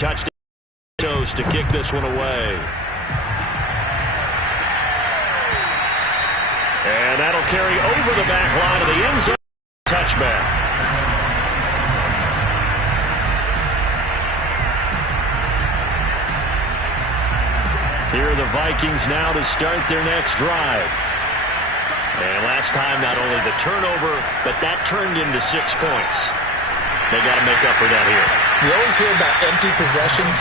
Touchdown to kick this one away. And that'll carry over the back line of the end zone. Touchback. Here are the Vikings now to start their next drive. And last time, not only the turnover, but that turned into 6 points. They got to make up for that here. You always hear about empty possessions,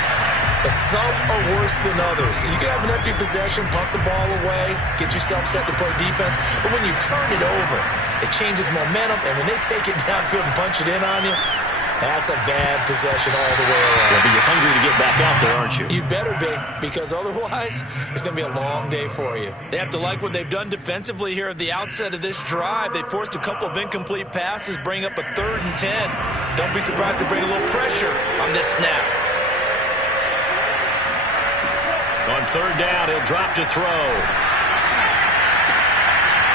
but some are worse than others. You can have an empty possession, punt the ball away, get yourself set to play defense, but when you turn it over, it changes momentum, and when they take it downfield and punch it in on you, that's a bad possession all the way around. Well, but you're hungry to get back out there, aren't you? You better be, because otherwise, it's going to be a long day for you. They have to like what they've done defensively here at the outset of this drive. They forced a couple of incomplete passes, bring up a 3rd and 10. Don't be surprised to bring a little pressure on this snap. On 3rd down, he'll drop to throw.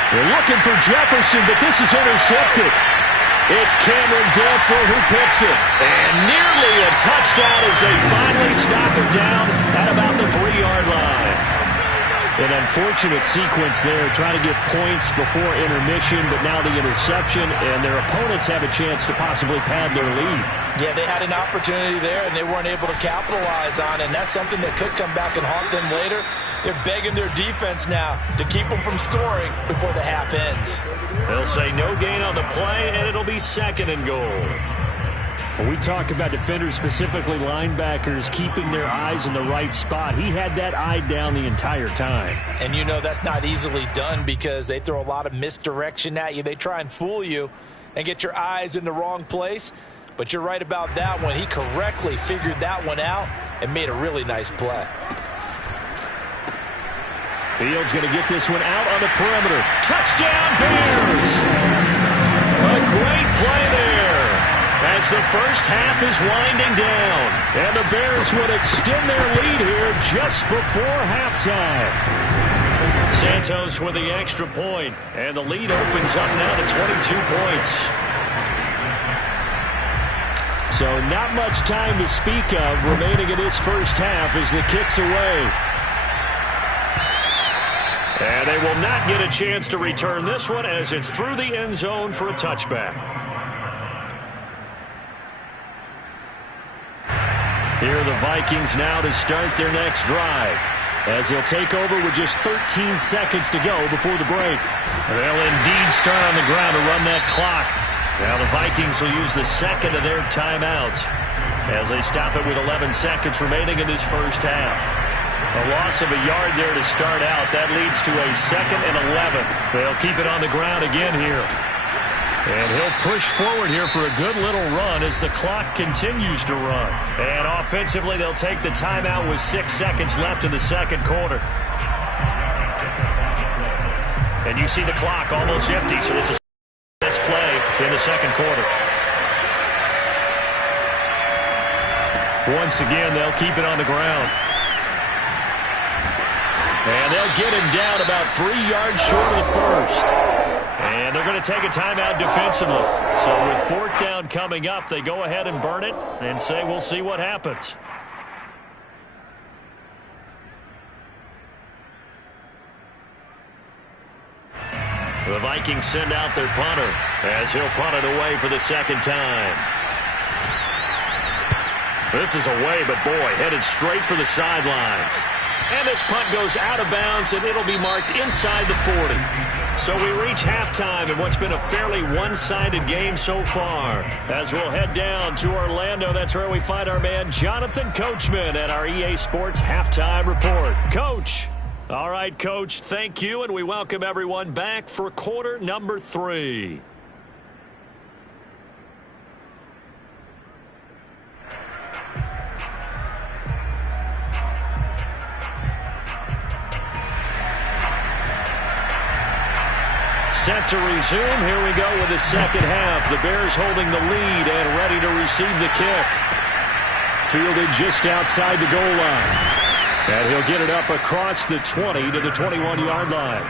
They're looking for Jefferson, but this is intercepted. It's Cameron Dessler who picks it. And nearly a touchdown as they finally stop him down at about the 3-yard line. An unfortunate sequence there, trying to get points before intermission, but now the interception, and their opponents have a chance to possibly pad their lead. Yeah, they had an opportunity there, and they weren't able to capitalize on it, and that's something that could come back and haunt them later. They're begging their defense now to keep them from scoring before the half ends. They'll say no gain on the play, and it'll be 2nd and goal. When we talk about defenders, specifically linebackers, keeping their eyes in the right spot, he had that eye down the entire time. And you know that's not easily done because they throw a lot of misdirection at you. They try and fool you and get your eyes in the wrong place. But you're right about that one. He correctly figured that one out and made a really nice play. Fields going to get this one out on the perimeter. Touchdown, Bears! A great play there as the first half is winding down. And the Bears would extend their lead here just before halftime. Santos with the extra point, and the lead opens up now to 22 points. So not much time to speak of remaining in this first half as the kick's away. And they will not get a chance to return this one as it's through the end zone for a touchback. Here are the Vikings now to start their next drive, as they'll take over with just 13 seconds to go before the break. They'll indeed start on the ground to run that clock. Now the Vikings will use the 2nd of their timeouts as they stop it with 11 seconds remaining in this first half. A loss of a yard there to start out. That leads to a 2nd and 11. They'll keep it on the ground again here. And he'll push forward here for a good little run as the clock continues to run. And offensively, they'll take the timeout with 6 seconds left in the 2nd quarter. And you see the clock almost empty, so this is the best play in the 2nd quarter. Once again, they'll keep it on the ground. And they'll get him down about 3 yards short of the first. And they're going to take a timeout defensively. So with 4th down coming up, they go ahead and burn it and say we'll see what happens. The Vikings send out their punter as he'll punt it away for the 2nd time. This is away, but boy, headed straight for the sidelines. And this punt goes out of bounds, and it'll be marked inside the 40. So we reach halftime in what's been a fairly one-sided game so far. As we'll head down to Orlando, that's where we find our man Jonathan Coachman at our EA Sports Halftime Report. Coach. All right, Coach, thank you, and we welcome everyone back for quarter number 3. Set to resume. Here we go with the 2nd half. The Bears holding the lead and ready to receive the kick. Fielded just outside the goal line. And he'll get it up across the 20 to the 21-yard line.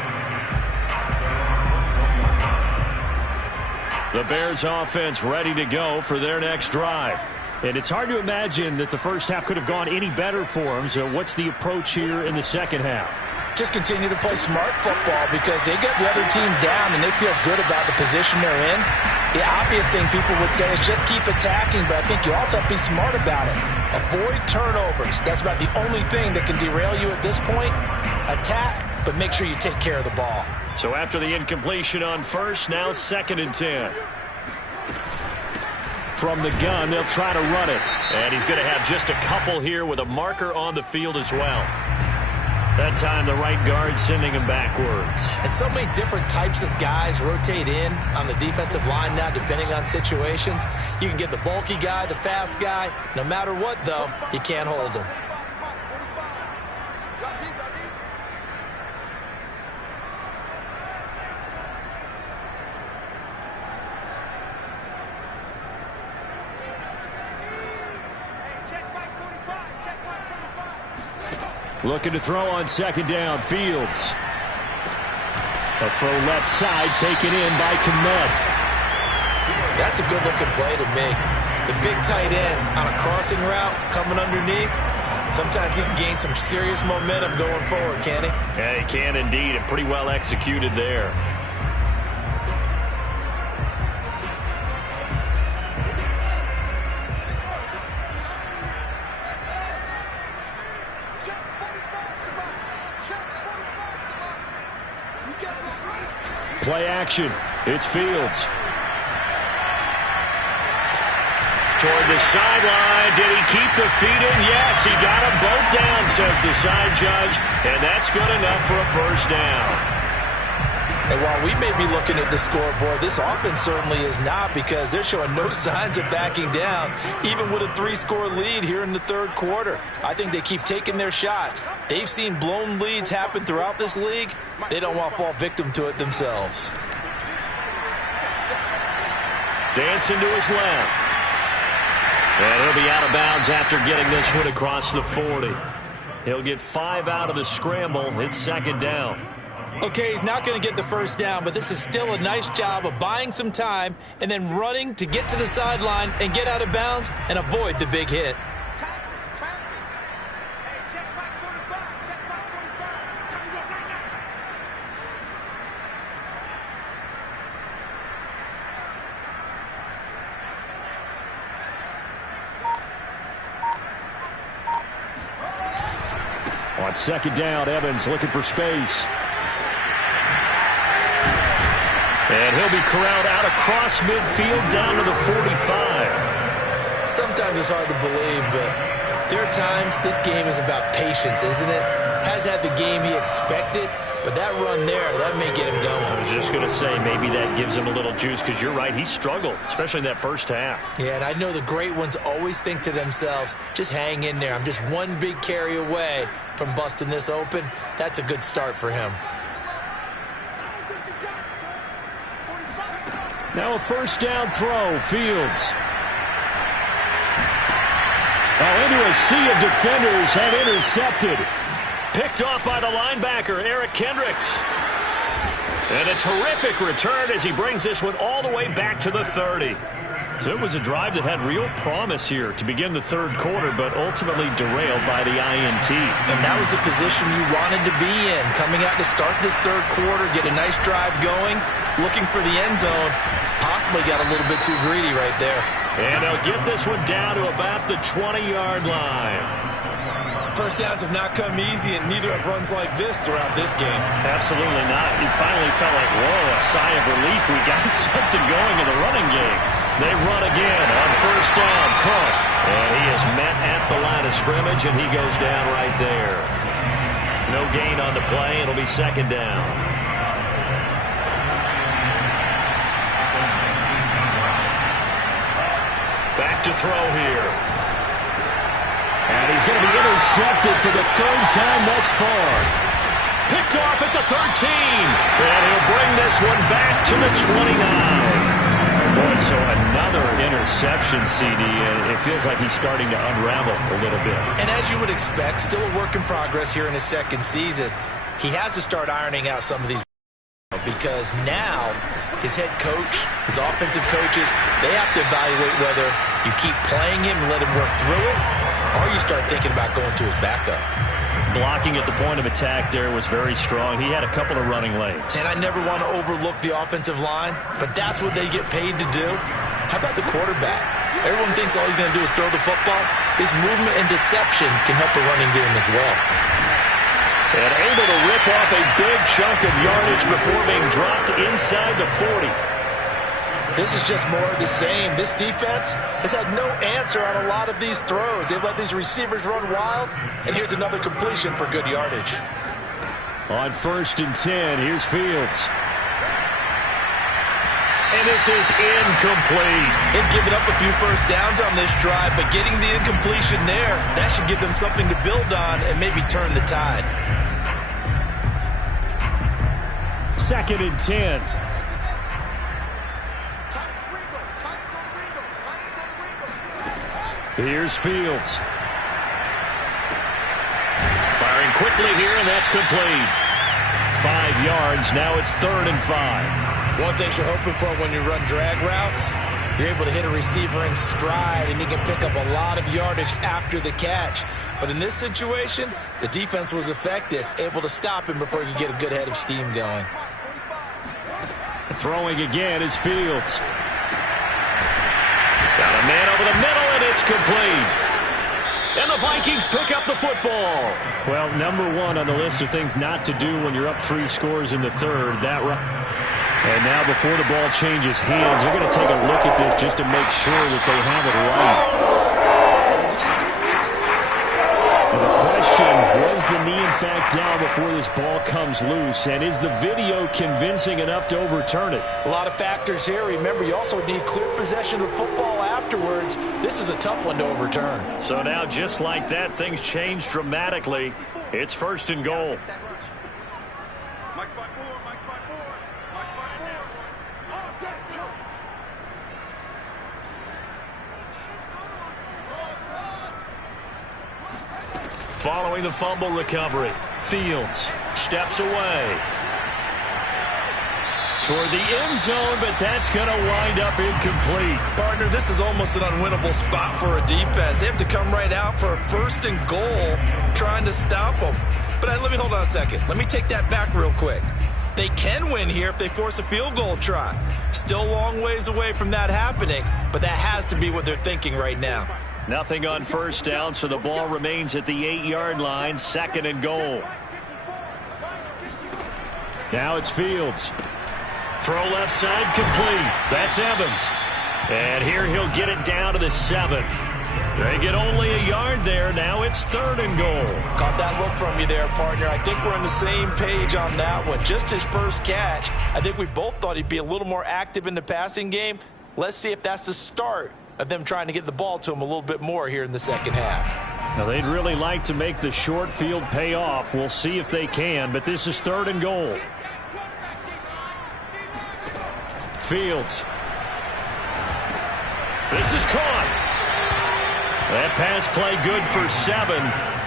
The Bears offense ready to go for their next drive. And it's hard to imagine that the first half could have gone any better for him. So what's the approach here in the second half? Just continue to play smart football because they got the other team down and they feel good about the position they're in. The obvious thing people would say is just keep attacking, but I think you also have to be smart about it. Avoid turnovers. That's about the only thing that can derail you at this point. Attack, but make sure you take care of the ball. So after the incompletion on first, now 2nd and 10. From the gun, they'll try to run it. And he's going to have just a couple here with a marker on the field as well. That time, the right guard sending him backwards. And so many different types of guys rotate in on the defensive line now, depending on situations. You can get the bulky guy, the fast guy. No matter what, though, you can't hold him. Looking to throw on 2nd down. Fields. A throw left side taken in by Kmet. That's a good-looking play to me. The big tight end on a crossing route coming underneath. Sometimes he can gain some serious momentum going forward, can't he? Yeah, he can indeed, and pretty well executed there. Play action. It's Fields. Toward the sideline. Did he keep the feet in? Yes, he got them both down, says the side judge. And that's good enough for a first down. And while we may be looking at the scoreboard, this offense certainly is not because they're showing no signs of backing down, even with a 3-score lead here in the 3rd quarter. I think they keep taking their shots. They've seen blown leads happen throughout this league. They don't want to fall victim to it themselves. Dancing to his left. And he'll be out of bounds after getting this one across the 40. He'll get 5 out of the scramble. It's 2nd down. Okay, he's not going to get the first down, but this is still a nice job of buying some time and then running to get to the sideline and get out of bounds and avoid the big hit. On 2nd down, Evans looking for space. And he'll be corralled out across midfield down to the 45. Sometimes it's hard to believe, but there are times this game is about patience, isn't it? Has had the game he expected, but that run there, that may get him going. I was just going to say, maybe that gives him a little juice because you're right, he struggled, especially in that first half. Yeah, and I know the great ones always think to themselves, just hang in there. I'm just one big carry away from busting this open. That's a good start for him. Now a first down throw. Fields. Into a sea of defenders and intercepted. Picked off by the linebacker, Eric Kendricks. And a terrific return as he brings this one all the way back to the 30. So it was a drive that had real promise here to begin the 3rd quarter, but ultimately derailed by the INT. And that was the position you wanted to be in. Coming out to start this 3rd quarter, get a nice drive going, looking for the end zone. Possibly got a little bit too greedy right there. And they'll get this one down to about the 20-yard line. First downs have not come easy, and neither have runs like this throughout this game. Absolutely not. He finally felt like, whoa, a sigh of relief. We got something going in the running game. They run again on first down. Cook. And he is met at the line of scrimmage, and he goes down right there. No gain on the play. It'll be 2nd down. Back to throw here. And he's going to be intercepted for the 3rd time thus far. Picked off at the 13. And he'll bring this one back to the 29. Boy, so another interception, CD. And it feels like he's starting to unravel a little bit. And as you would expect, still a work in progress here in his 2nd season. He has to start ironing out some of these because now his head coach, his offensive coaches, they have to evaluate whether you keep playing him and let him work through it, or you start thinking about going to his backup. Blocking at the point of attack there was very strong. He had a couple of running lanes. And I never want to overlook the offensive line, but that's what they get paid to do. How about the quarterback? Everyone thinks all he's going to do is throw the football. His movement and deception can help the running game as well. And able to rip off a big chunk of yardage before being dropped inside the 40. This is just more of the same. This defense has had no answer on a lot of these throws. They've let these receivers run wild, and here's another completion for good yardage. On 1st and 10, here's Fields. And this is incomplete. They've given up a few first downs on this drive, but getting the incompletion there, that should give them something to build on and maybe turn the tide. 2nd and 10. Here's Fields. Firing quickly here, and that's complete. 5 yards. Now it's 3rd and 5. One thing you're hoping for when you run drag routes, you're able to hit a receiver in stride, and he can pick up a lot of yardage after the catch. But in this situation, the defense was effective, able to stop him before he could get a good head of steam going. Throwing again is Fields. Got a man over the middle, and it's complete. And the Vikings pick up the football. Well, number 1 on the list of things not to do when you're up 3 scores in the 3rd. And now before the ball changes hands, they're going to take a look at this just to make sure that they have it right. And the question, was the knee in fact down before this ball comes loose? And is the video convincing enough to overturn it? A lot of factors here. Remember, you also need clear possession of football afterwards. This is a tough one to overturn. So now, just like that, things change dramatically. It's 1st and goal. Following the fumble recovery, Fields steps away toward the end zone, but that's going to wind up incomplete. Partner, this is almost an unwinnable spot for a defense. They have to come right out for a 1st and goal trying to stop them. But let me hold on a second. Let me take that back real quick. They can win here if they force a field goal try. Still a long ways away from that happening, but that has to be what they're thinking right now. Nothing on 1st down, so the ball remains at the 8-yard line, 2nd and goal. Now it's Fields. Throw left side complete. That's Evans. And here he'll get it down to the 7. They get only a yard there. Now it's 3rd and goal. Caught that look from you there, partner. I think we're on the same page on that one. Just his first catch. I think we both thought he'd be a little more active in the passing game. Let's see if that's the start of them trying to get the ball to him a little bit more here in the 2nd half. Now, they'd really like to make the short field pay off. We'll see if they can, but this is 3rd and goal. Fields. This is caught. That pass play good for 7,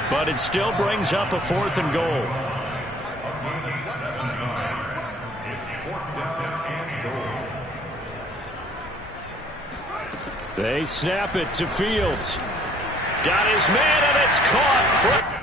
but it still brings up a 4th and goal. They snap it to Fields. Got his man, and it's caught.